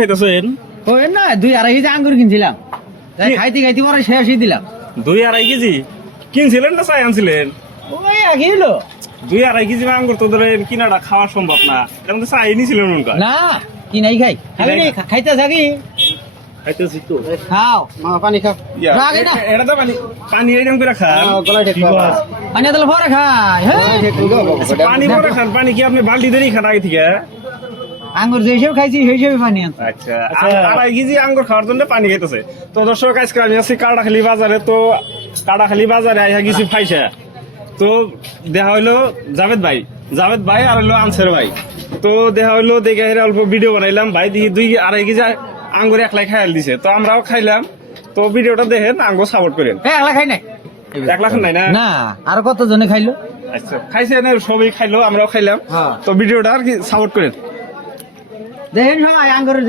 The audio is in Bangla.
খাইতেছেন? ওই না 2-2.5 কেজি আঙ্গুর কিনছিলাম, তাই খাইতে খাইতে পরে শেষই দিলাম। 2-2.5 কেজি কিনছিলেন না চাই আনছিলেন? ওই 1 কিলো। 2-2.5 কেজি আঙ্গুর তো ধরে কিনাটা খাওয়া সম্ভব না, তেমন তো চাই নিছিলেন মনে কর। না কিনাই খাই, খাবি নি? খাইতে থাকি। খাইতেছি তো। খাও মামা, পানি খাও। রাগে না, এটা তো পানি এরকম করে খান। পানি দিলে পরে খাই। হ্যাঁ পানি করে খান, পানি কি আপনি বালতি ধরেই খান আগে থেকে? আঙ্গুর যে হিসেবে খাইছি সেই হিসেবে পানি আনছি। আচ্ছা, 2.5 কেজি আঙ্গুর খাওয়ার জন্য পানি খাইতেছে। তো দর্শক, আজকে আমি আছি কাটাখালী বাজারে। তো কাটাখালী বাজারে আইসা গেছি ফাইসা। তো দেখা হইলো জাভেদ ভাই আর হইলো আনসার ভাই। তো দেখা হইলো, দেখে অল্প ভিডিও বানাইলাম। ভাই দেখি 2-2.5 কেজি আঙ্গুর একলাই খাইল দিছে, তো আমরাও খাইলাম। তো ভিডিওটা দেখেন, আঙ্গুর সাপোর্ট করেন। একলা খাই নাই, একলা খান নাই না? না আর কত জনে খাইলো। আচ্ছা, খাইছে না, সবাই খাইলো, আমরাও খাইলাম। তো ভিডিওটা আর কি সাপোর্ট করেন। দেখেন সবাই আঙ্গুরের